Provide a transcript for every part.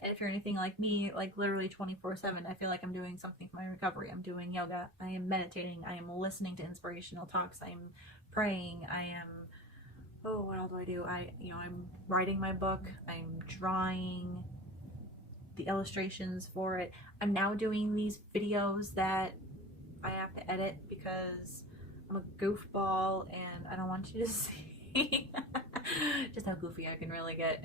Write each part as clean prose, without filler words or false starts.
And if you're anything like me, like literally 24/7, I feel like I'm doing something for my recovery. I'm doing yoga, I am meditating, I am listening to inspirational talks, I am praying, I am, oh, what else do I do? I'm writing my book, I'm drawing the illustrations for it. I'm now doing these videos that I have to edit because I'm a goofball and I don't want you to see just how goofy I can really get.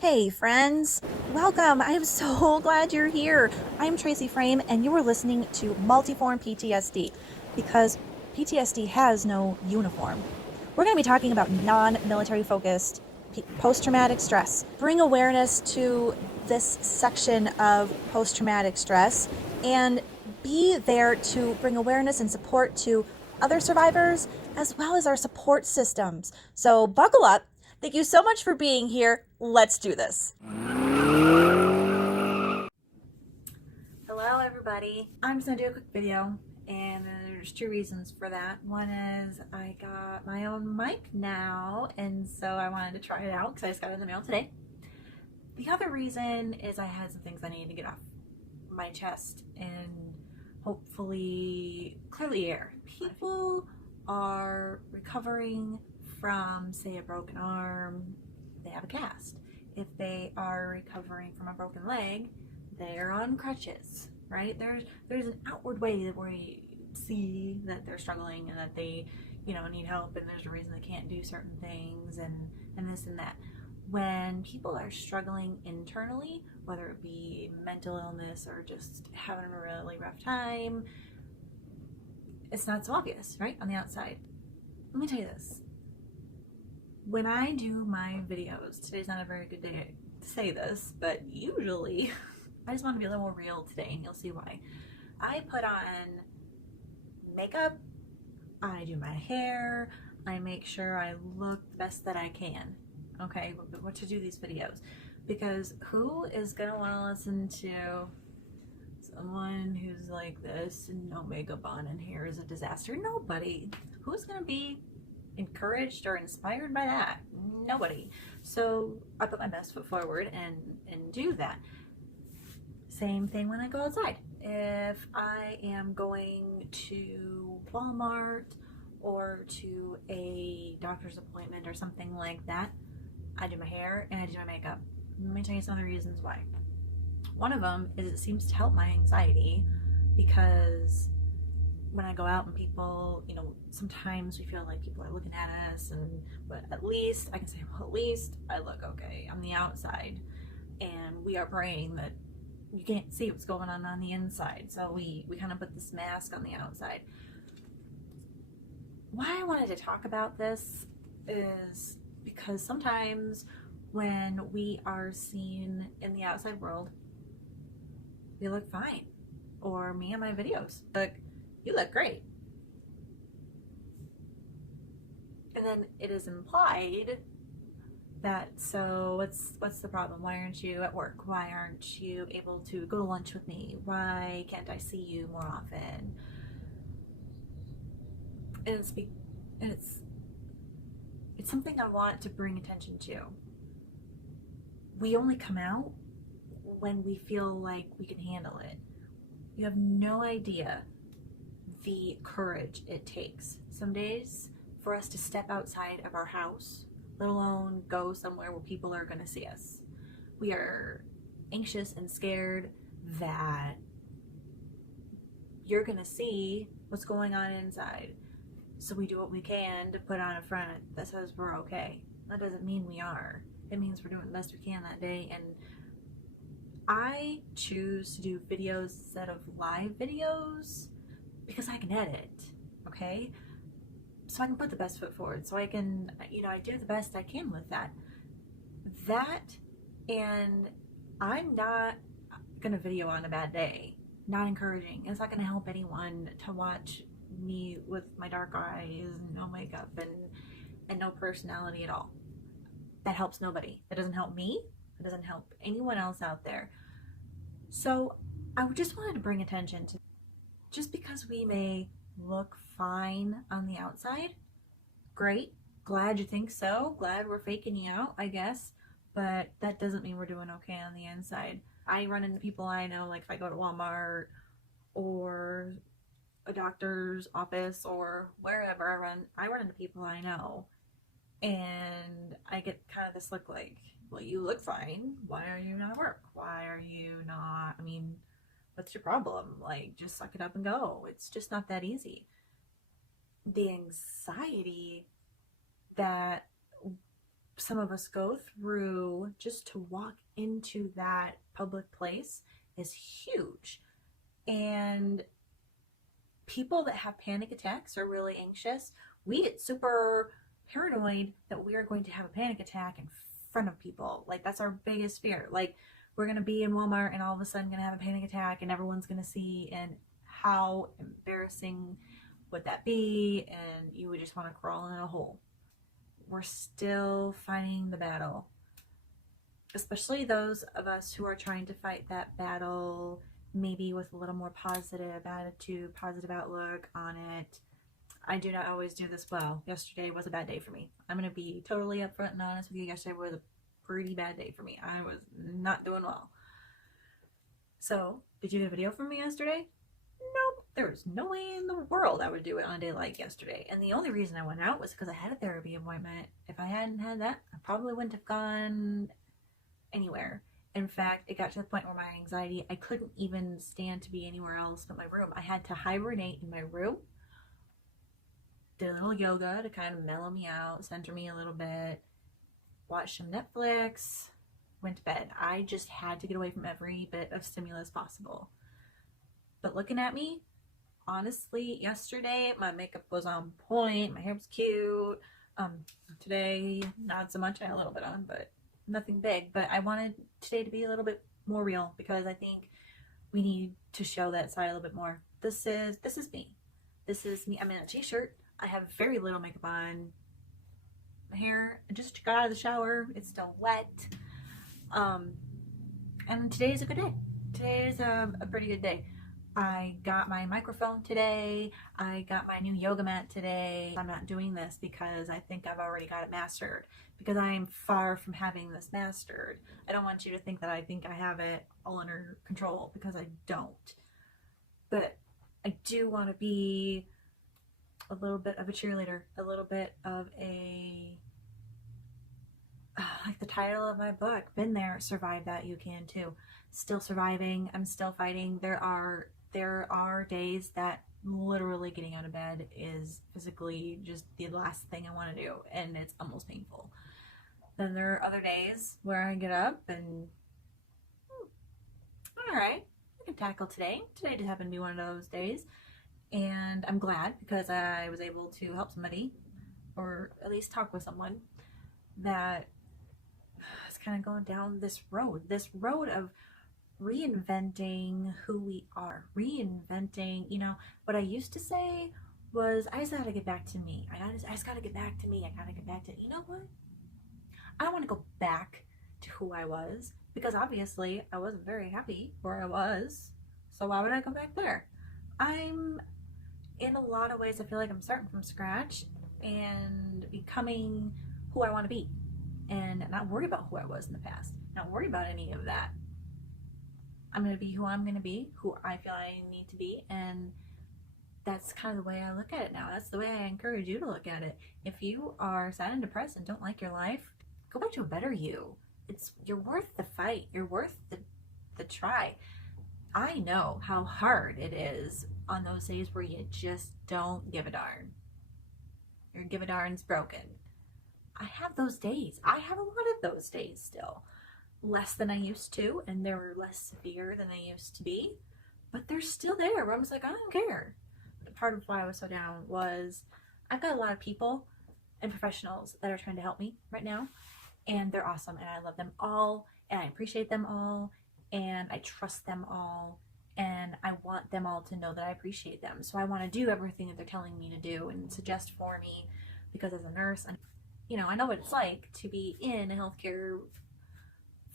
Hey friends, welcome. I am so glad you're here. I'm Tracy Frame and you are listening to Multiform PTSD because PTSD has no uniform. We're going to be talking about non-military focused post-traumatic stress. Bring awareness to this section of post-traumatic stress and be there to bring awareness and support to other survivors as well as our support systems. So buckle up. Thank you so much for being here. Let's do this. Hello everybody. I'm just gonna do a quick video and there's two reasons for that. One is I got my own mic now and so I wanted to try it out because I just got it in the mail today. The other reason is I had some things I needed to get off my chest and hopefully clear the air. People are recovering from, say, a broken arm, they have a cast. If they are recovering from a broken leg, they're on crutches, right? There's an outward way that we see that they're struggling and that they, need help, and there's a reason they can't do certain things and this and that. When people are struggling internally, whether it be mental illness or just having a really rough time, it's not so obvious, right, on the outside. Let me tell you this. When I do my videos, today's not a very good day to say this, but usually I just want to be a little more real today, and you'll see why. I put on makeup, I do my hair, I make sure I look the best that I can, okay, what to do these videos. Because who is going to want to listen to someone who's like this and no makeup on and hair is a disaster? Nobody. Who's going to be encouraged or inspired by that? Nobody. So I put my best foot forward and do that. Same thing when I go outside. If I am going to Walmart or to a doctor's appointment or something like that, I do my hair and I do my makeup. Let me tell you some of the reasons why. One of them is it seems to help my anxiety because when I go out and people, sometimes we feel like people are looking at us, but at least I can say, well, at least I look okay on the outside, and we are praying that you can't see what's going on the inside, so we kind of put this mask on the outside. Why I wanted to talk about this is because sometimes when we are seen in the outside world, we look fine, or me and my videos look, you look great. And then it is implied that, so what's the problem? Why aren't you at work? Why aren't you able to go to lunch with me? Why can't I see you more often? And it's something I want to bring attention to. We only come out when we feel like we can handle it. You have no idea the courage it takes some days for us to step outside of our house, let alone go somewhere where people are going to see us. We are anxious and scared that you're going to see what's going on inside. So we do what we can to put on a front that says we're okay. That doesn't mean we are. It means we're doing the best we can that day. And I choose to do videos instead of live videos because I can edit, okay? So I can put the best foot forward. So I can, I do the best I can with that. And I'm not gonna video on a bad day. Not encouraging. It's not gonna help anyone to watch me with my dark eyes and no makeup and no personality at all. That helps nobody. That doesn't help me. It doesn't help anyone else out there. So I just wanted to bring attention to, just because we may look fine on the outside, great, glad you think so. Glad we're faking you out, I guess. But that doesn't mean we're doing okay on the inside. I run into people I know, like if I go to Walmart or a doctor's office or wherever I run into people I know, and I get kind of this look like, well, you look fine. Why are you not at work? Why are you not? I mean, what's your problem? Like, just suck it up and go. It's just not that easy. The anxiety that some of us go through just to walk into that public place is huge. And people that have panic attacks are really anxious. We get super paranoid that we are going to have a panic attack in front of people. Like, that's our biggest fear. Like, we're going to be in Walmart and all of a sudden going to have a panic attack and everyone's going to see, and how embarrassing would that be? And you would just want to crawl in a hole. We're still fighting the battle, especially those of us who are trying to fight that battle maybe with a little more positive attitude, positive outlook on it. I do not always do this well. Yesterday was a bad day for me. I'm going to be totally upfront and honest with you. Yesterday was a pretty bad day for me. I was not doing well. So, did you get a video from me yesterday? Nope. There was no way in the world I would do it on a day like yesterday. And the only reason I went out was because I had a therapy appointment. If I hadn't had that, I probably wouldn't have gone anywhere. In fact, it got to the point where my anxiety, I couldn't even stand to be anywhere else but my room. I had to hibernate in my room, did a little yoga to kind of mellow me out, center me a little bit, watch some Netflix, went to bed. I just had to get away from every bit of stimulus possible. But looking at me, honestly, yesterday my makeup was on point, my hair was cute. Today, not so much. I had a little bit on, but nothing big. But I wanted today to be a little bit more real because I think we need to show that side a little bit more. This is me. This is me. I'm in a t-shirt. I have very little makeup on. My hair, I just got out of the shower. It's still wet. And today is a good day. Today is a pretty good day. I got my microphone today. I got my new yoga mat today. I'm not doing this because I think I've already got it mastered, because I am far from having this mastered. I don't want you to think that I think I have it all under control, because I don't. But I do want to be a little bit of a cheerleader, a little bit of a, like the title of my book, been there, survive that, you can too. Still surviving. I'm still fighting. There are days that literally getting out of bed is physically just the last thing I want to do, and it's almost painful. Then there are other days where I get up and all right, I can tackle today. Today just happened to be one of those days, and I'm glad because I was able to help somebody, or at least talk with someone that is kind of going down this road of reinventing who we are, reinventing, what I used to say was, I just gotta get back to me. I just gotta get back to me. I gotta get back to, you know what? I don't want to go back to who I was, because obviously I wasn't very happy where I was. So why would I go back there? I'm, in a lot of ways, I feel like I'm starting from scratch and becoming who I want to be, and not worry about who I was in the past, not worry about any of that. I'm going to be who I'm going to be, who I feel I need to be, and that's kind of the way I look at it now. That's the way I encourage you to look at it. If you are sad and depressed and don't like your life, go back to a better you. You're worth the fight. You're worth the try. I know how hard it is on those days where you just don't give a darn. Your give a darn's broken. I have those days. I have a lot of those days still. Less than I used to, and they're less severe than they used to be, but they're still there where I was like, I don't care. Part of why I was so down was I've got a lot of people and professionals that are trying to help me right now, and they're awesome, and I love them all, and I appreciate them all, and I trust them all, and I want them all to know that I appreciate them. So I want to do everything that they're telling me to do and suggest for me, because as a nurse, I know what it's like to be in a healthcare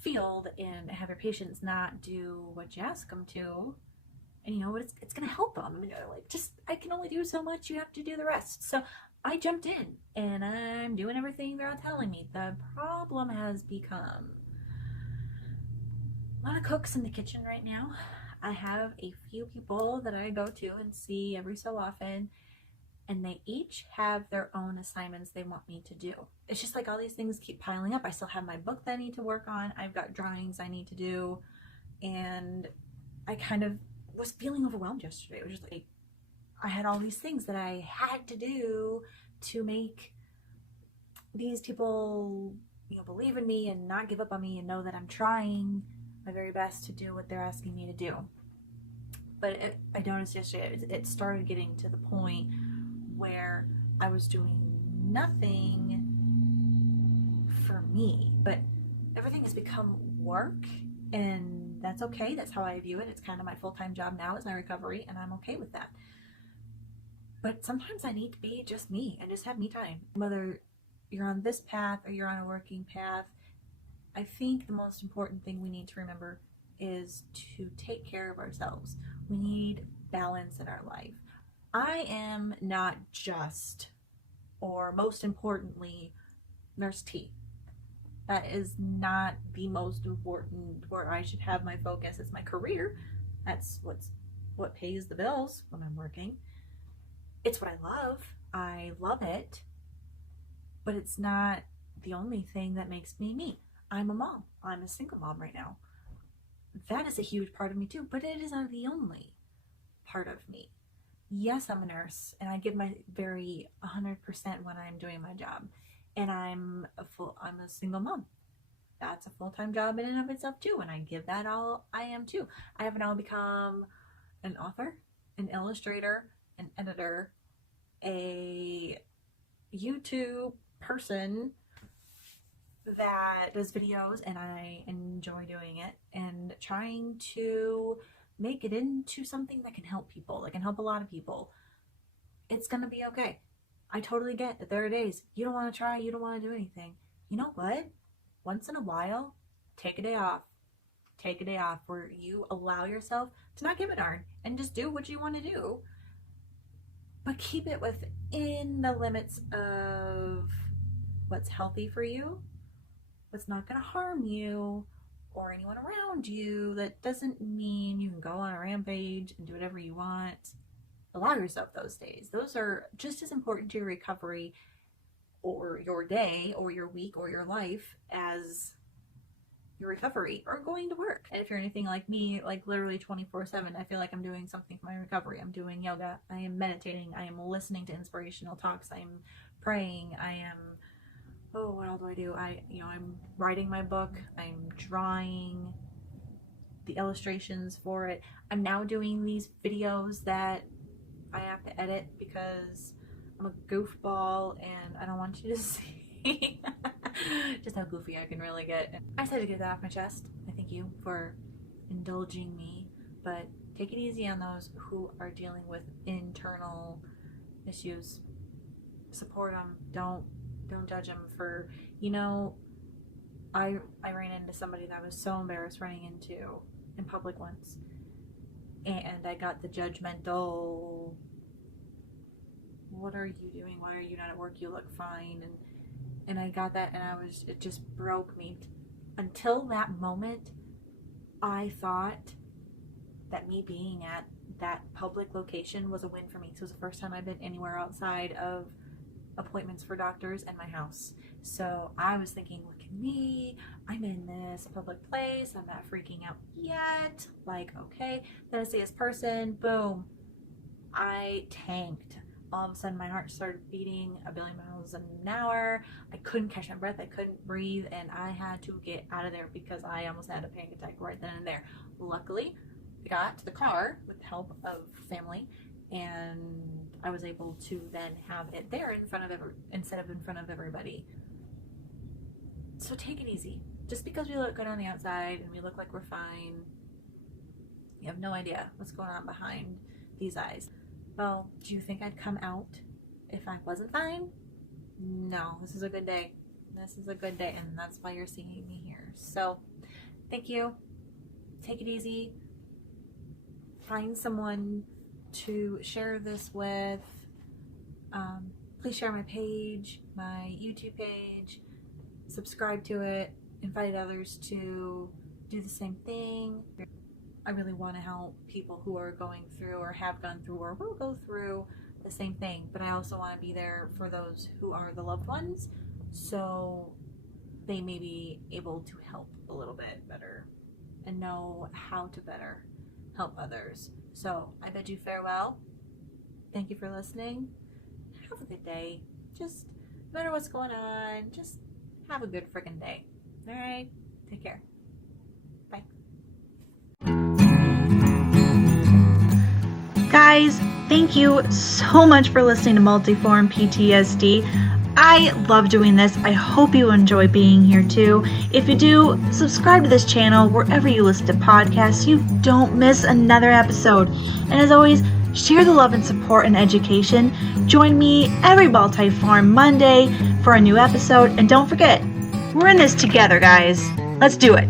field and have your patients not do what you ask them to, and it's going to help them. I can only do so much, you have to do the rest. So I jumped in and I'm doing everything they're telling me. The problem has become a lot of cooks in the kitchen right now. I have a few people that I go to and see every so often, and they each have their own assignments they want me to do. It's just like all these things keep piling up. I still have my book that I need to work on. I've got drawings I need to do, and I kind of was feeling overwhelmed yesterday. It was just like I had all these things that I had to do to make these people, believe in me and not give up on me and know that I'm trying my very best to do what they're asking me to do. But I noticed yesterday it started getting to the point where I was doing nothing for me, but everything has become work, and that's okay. That's how I view it. It's kind of my full-time job now, is my recovery, and I'm okay with that. But sometimes I need to be just me and just have me time. Whether you're on this path or you're on a working path, I think the most important thing we need to remember is to take care of ourselves. We need balance in our life. I am not just, or most importantly, Nurse T. That is not the most important where I should have my focus. It's my career. That's what pays the bills when I'm working. It's what I love. I love it. But it's not the only thing that makes me me. I'm a mom. I'm a single mom right now. That is a huge part of me too, but it is not the only part of me. Yes, I'm a nurse and I give my very 100% when I'm doing my job. And I'm a single mom. That's a full-time job in and of itself too, and I give that all I am too. I have now become an author, an illustrator, an editor, a YouTube person that does videos, and I enjoy doing it and trying to make it into something that can help people, that can help a lot of people. It's gonna be okay. I totally get that there are days you don't want to try, you don't want to do anything. You know what? Once in a while, take a day off. Take a day off where you allow yourself to not give a darn and just do what you want to do. But keep it within the limits of what's healthy for you, what's not going to harm you or anyone around you. That doesn't mean you can go on a rampage and do whatever you want. Allow yourself those days. Those are just as important to your recovery or your day or your week or your life as your recovery or going to work. And if you're anything like me, like literally 24/7, I feel like I'm doing something for my recovery. I'm doing yoga, I am meditating, I am listening to inspirational talks, I'm praying, I am, what else do? I'm writing my book, I'm drawing the illustrations for it. I'm now doing these videos that I have to edit because I'm a goofball and I don't want you to see just how goofy I can really get. I decided to get that off my chest. I thank you for indulging me, but take it easy on those who are dealing with internal issues. Support them. Don't judge them for, I ran into somebody that I was so embarrassed running into in public once, and I got the judgmental, what are you doing? Why are you not at work? You look fine. And I got that, and it just broke me. Until that moment, I thought that me being at that public location was a win for me. So it was the first time I've been anywhere outside of appointments for doctors and my house. So I was thinking, look at me, I'm in this public place, I'm not freaking out yet. Like, okay. Then I see this person, boom, I tanked. All of a sudden my heart started beating a billion miles an hour. I couldn't catch my breath, I couldn't breathe, and I had to get out of there because I almost had a panic attack right then and there. Luckily, I got to the car with the help of family, and I was able to then have it there instead of in front of everybody. So take it easy. Just because we look good on the outside and we look like we're fine, you have no idea what's going on behind these eyes. Well, do you think I'd come out if I wasn't fine? No, this is a good day. This is a good day, and that's why you're seeing me here. So, thank you. Take it easy. Find someone to share this with. please share my page, my YouTube page, subscribe to it, invite others to do the same thing. I really want to help people who are going through or have gone through or will go through the same thing, but I also want to be there for those who are the loved ones, so they may be able to help a little bit better and know how to better help others. So I bid you farewell. Thank you for listening. Have a good day. Just no matter what's going on, just have a good freaking day. All right? Take care. Bye. Guys, thank you so much for listening to Multiform PTSD. I love doing this. I hope you enjoy being here too. If you do, subscribe to this channel wherever you listen to podcasts so you don't miss another episode. And as always, share the love and support and education. Join me every Multiform Monday for a new episode. And don't forget, we're in this together, guys. Let's do it.